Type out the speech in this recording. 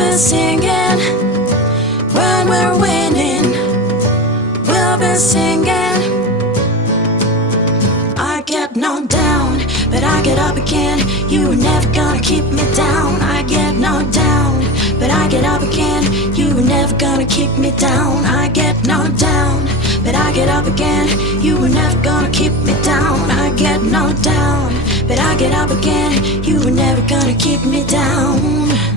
be singing when we're winning. We'll be singing. I get knocked down, but I get up again. You were never gonna keep me down. I get knocked down, but I get up again. You were never gonna keep me down. I get knocked down, but I get up again. You were never gonna keep me down. I get knocked down, but I get up again. You were never gonna keep me down.